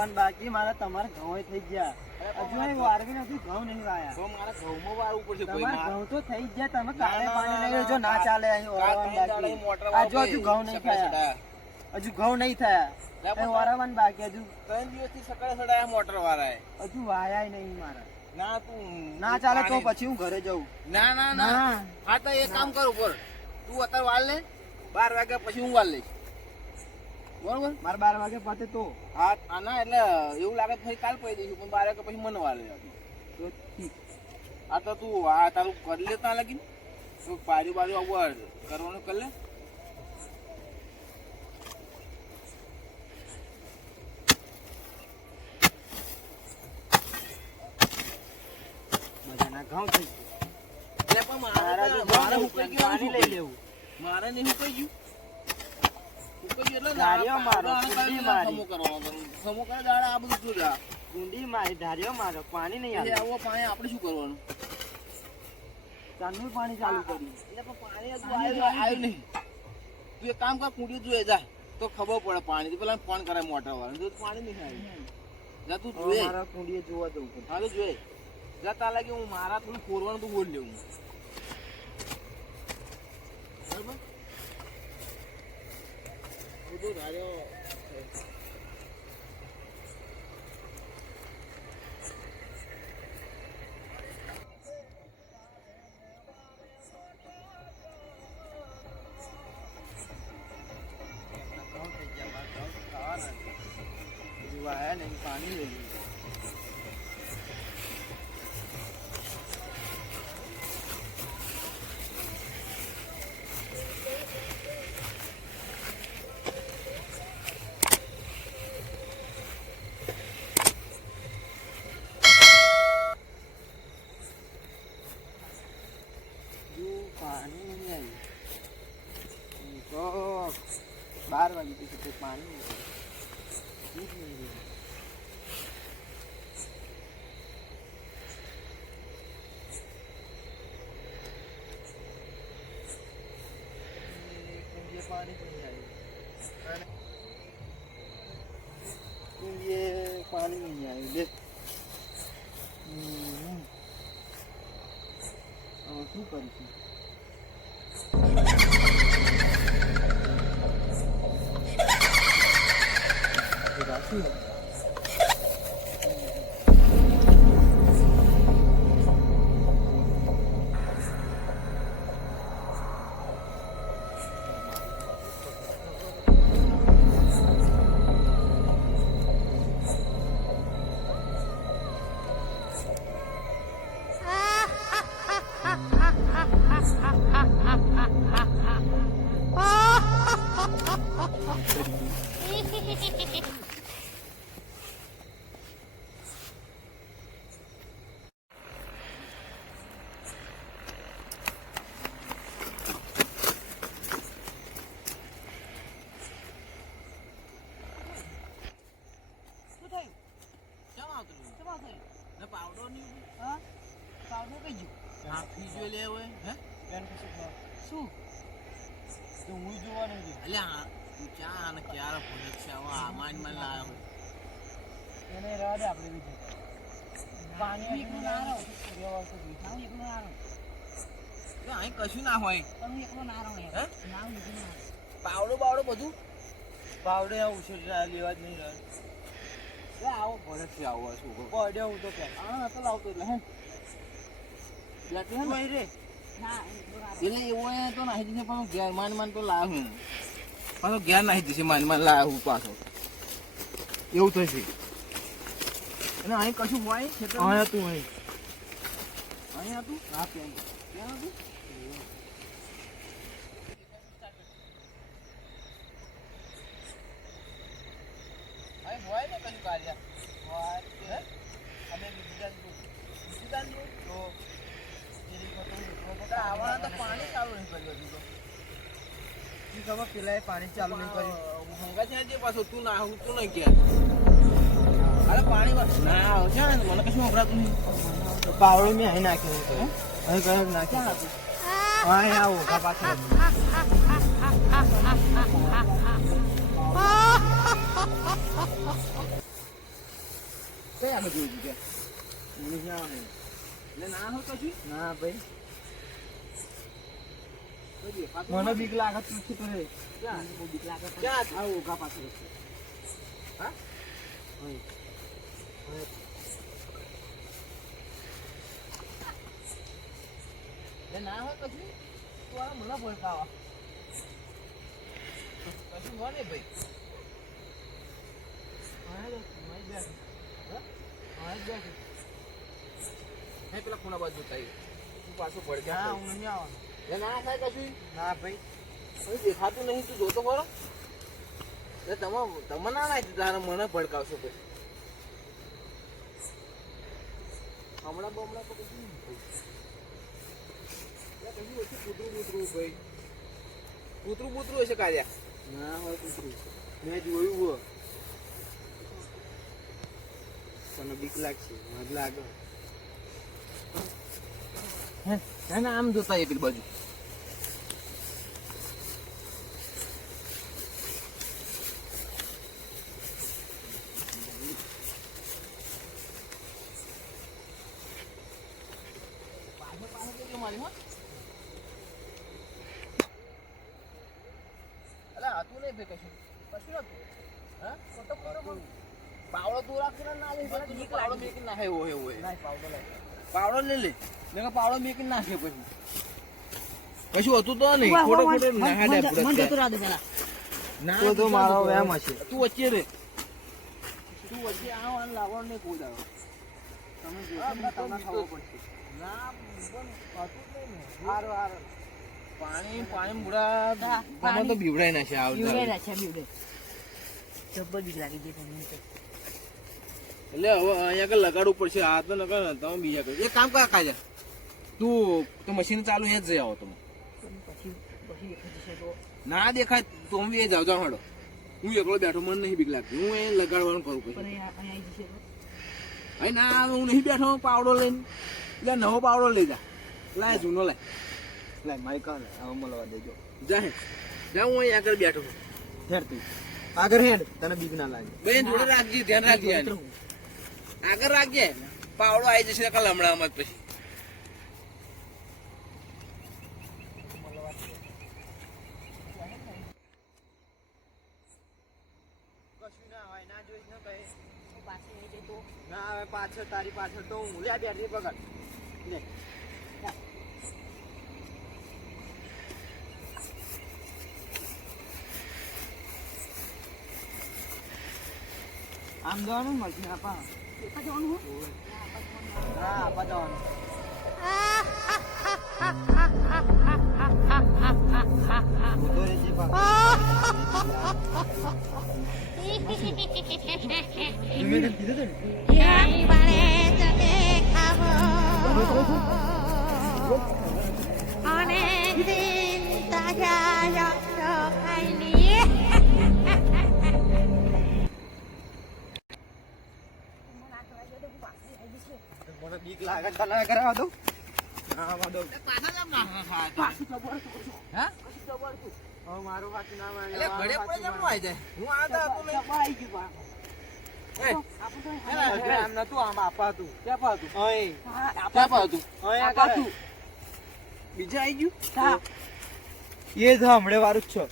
વારવાનું બાકી મારા તમારે ઘઉં થઈ ગયા હજુ અહીં વારવી નથી ઘઉં નહીં વાયા તો મારા ઘઉંમાં વારવું પડશે કોઈ તમારે માર ઘઉં તો થઈ જ ગયા તમે કાલે પાણી નહીં જો ના ચાલે અહીં વારવાનું બાકી આ જો હજુ ઘઉં નહીં થયા હજુ ઘઉં નહીં થયા અહીં વારવાનું બાકી હજુ 3 દિવસથી સકાળે સડાયા મોટર વાળાએ હજુ વાયા નહીં મારા ના તું ના ચાલે તો પછી હું ઘરે જઉં ના ના ના હા તો એક કામ કર ઉપર તું અત્યારે વાળ લે 12 વાગ્યા પછી હું વાળ લઈશ બરોબર મારે 12 વાગે પતે તો હા ના એટલે એવું લાગે તો કાલ પડી દઈશું પણ 12 વાગ્યા પછી મને વાળ લે તો ઠીક આ તો તું આ તારું કરી લે ત્યાં લગી તું પારી બાજુ આવું કરવાનું કરી લે બધાના ઘઉં થઈ એટલે પણ મારે હુકાઈ ગયું પાણી લઈ લેવું મારે નહીં હુકાઈ ગયું હુકાઈ ગયું એટલે ધાર્યો મારો કુંડી મારી સમો કરવાનો સમો કરે દાડા આ બધું જોડા કુંડી મારી ધાર્યો મારો પાણી નહીં આવે આવો પાણી આપણે શું કરવાનું ચાંદનું પાણી ચાલુ કર્યું એટલે પણ પાણી હજુ આવ્યું નહીં તું એક કામ કર કુંડી જોઈએ જા તો ખબર પડે પાણી પેલા ફોન કરે મોટર વાળા તો પાણી નહીં આવ્યું જા તું જોઈએ મારા કુંડીએ જોવા જવું પડે હા તો જોઈએ જા તા લાગે હું મારા થોડું ફોરવાનું તો બોલ લેવું બરાબર બધું ધાર્યો પાણી લઈ લીધું પાણી નહીં આવ્યું તો 12 વાગે પછી પાણી पानी नहीं आई ये पानी नहीं आई ले और શું કરીશું રાશી કશું ના હોય પાવડો બાવડો બધું પાવડે ઉછેર લેવા જ નહીં રહ્યો આવો ભરત થી આવો શું પડ્યો હું તો કે હા તો લાવતો એટલે હે કોઈ રે એટલે એવો તો નાહી દીધે પણ ઘેર માન તો લાવું પાછો ઘેર નાહી દીધે માન લાવું પાછો એવું થશે અને અહીં કશું હોય અહીંયા તું અહીં હતું હા ત્યાં હતું હોય ને કશું કાર્ય અમે બીજું તો આવવાના તો પાણી ચાલુ નહીં કર્યું હજુ તો ખબર પેલા પાણી ચાલુ નહીં કર્યું હંગા છે જે પાછું તું ના હું તું નહીં ગયા અરે પાણી ના આવશે ને મને કશું વપરાતું નહીં પાવડો મેં અહીં નાખ્યો હતો અહીં કયો નાખ્યો અહીં આવો પાછળ કઈ આગળ જોયું છે નહીં આવવાનું. એટલે ના હોય કશું ના ભાઈ કોઈ દેખાતું મને નથી. બીક લાગે તું શું કરે ક્યાં? બહુ બીક લાગે ક્યાં? આ ઓઘા પાછળ છે. હા? અહીં. એટલે ના હોય કશું તું આ મને ભડકાવા કશું હોય ને ભાઈ હે પેલા ખૂણા બાજુ જોતા આવીએ. તું પાછું ના ભડક્યા હું નહીં આવવાનો. એ ના થાય કશું ના ભાઈ કોઈ દેખાતું નહીં તું જોતો ખરો એટલે તમે ના નાખી તારે મને ભડકાવશો પછી હમણાં બમણાં તો કશું નહીં થાય. એટલે કશું ઓછું કૂતરું ભાઈ કૂતરું હશે કાર્યા ના હોય કૂતરું મેં જોયું હોય તને બીક લાગશે મને લાગે હે આમ જોતા આવીએ પેલી બાજુ પાવડો દૂર રાખીને ના લે પાવડો મેકી નાખે એવો પાવડો લઈ લે મેં પાવડો મેકી નાખે પછી કશું હતું તો નહીં ખોટો ના તો મારો વેમ હશે તું વચ્ચે રે તું વચ્ચે આવ અને લાવવાનું નહીં કોઈ દાડો તમે જોશો ને તમને ખબર પડશે ના પણ હતું જ નહીં ને હારું હારું પાણી બુડા ગમે તો બીવડાઈ નાખે આવતા જબ્બર બીક લાગી ગઈ તમને એટલે હવે અહીંયા આગળ લગાડવું પડશે આ તો લગાડ તમે બીજા કઈ એક કામ કર કાજા તું તો મશીન ચાલુ એ જ જઈ આવો તમે ના દેખાય તો હું એ જાવ જાવ હાડો હું એકલો બેઠો મને નહીં બીક લાગતી હું એ લગાડવાનું કરું પછી અહીં ના હું નહીં બેઠો પાવડો લઈને એટલે નવો પાવડો લઈ જા લાય જૂનો લાય લાય મારી કાલે હવે મળવા દેજો જા હું અહીં આગળ બેઠો છું હેડ તું આગળ હેડ તને બીક ના લાગે બેન જોડે રાખજે ધ્યાન રાખજે આગળ રાખજે પાવડો આવી જશે કાલ હમણાં પછી ના હવે પાછળ તારી પાછળ તો હું લે બેઠી પકડ લે આમ જવાનું મશીન આપા હા આપા જવાનું ઉધો રહેજે બા મેં કીધું તું ને મને બીક લાગે તને કરાવ દઉં હા વાદો મારો પાછું ના મારે હું આતા હતો નહીં આવી ગયું આમ નતું આમ આપાતું ક્યાં પાતું અહીં ક્યાં પાતું અહીં આપાતું બીજા આવી ગયું એ તો હમણે વાળું જ છો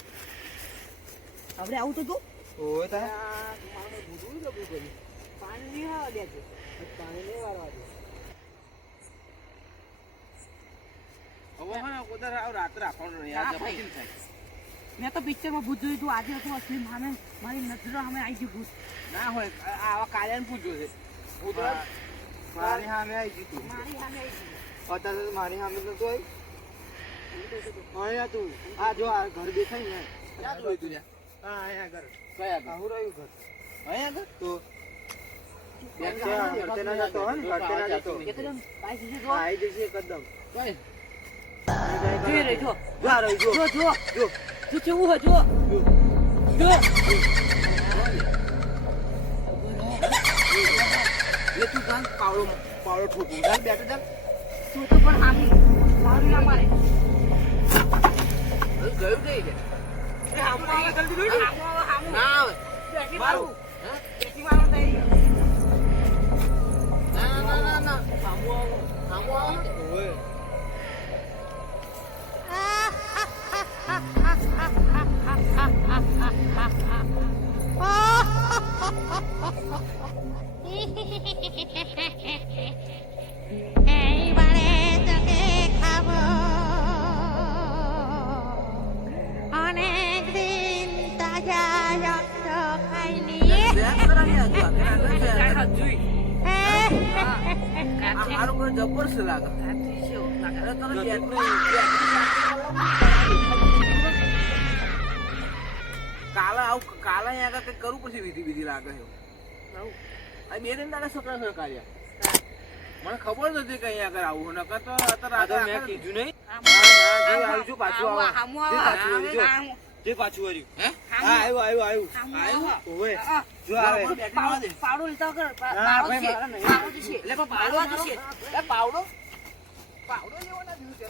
આપણે આવું તો તું ઓય તા પાણી નહીં આવવા દે છે પાણી નહીં વાળવા દે હવે હા કોદર આવ રાત રાખવાનું નહીં આ જબરજસ્ત થાય મેં તો પિક્ચરમાં ભૂત જોયું હતું આજે હતું અસલી માને મારી નજરો સામે આવી ગયું ભૂત ના હોય આવા કાળિયાને પૂછ્યો છે હા, મારી સામે આવી ગયું તું મારી સામે આવી ગયું અત્યારે તો મારી સામે નતું આવી અહીંયા તું આ જો આ ઘર દેખાય ને ક્યાં જોયું તું ત્યાં હા અહીંયા ઘર કયા ઘર? આવું રહ્યું ઘર અહીંયા આગળ? તો ઘરતે ના જતો હો ને ઘરતે ના જતો એકદમ પાઈ દીધું હા, આવી જશે એકદમ કઈ? જોઈ રહી જો જો આ રહ્યું, જો જો જો જો જો કેવું હોય જો જો એ તું કાન પાવડો ઠોકું ચાલ બેઠો ચાલ તું તો પણ આમી લાવી ના મારે હવે ગયું કઈ છે એ હામું આવે જલ્દી જોઈ હામું ના આવે બેઠી મારું મારું બેઠી મારું તઈ এইবারে তোকে খাবো অনেক দিন তাজা রক্ত খাইনি મારું કોઈ જબરદસ્ત લાગે અરે તને કાલા અહીંયા આગળ કંઈક કરવું પછી વિધિ વિધિ લાગે છે આ બે દિન તારે છોકરા સરકાર્યા મને ખબર નથી કે અહીંયા આગળ આવું નકર તો અત્યારે મેં કીધું નહીં પાછું પાવડો લીધા વગર પાવડો છે. પાવડો છે. એટલે પણ પાવડો છે. પાવડો પાવડો લેવાના દિવસે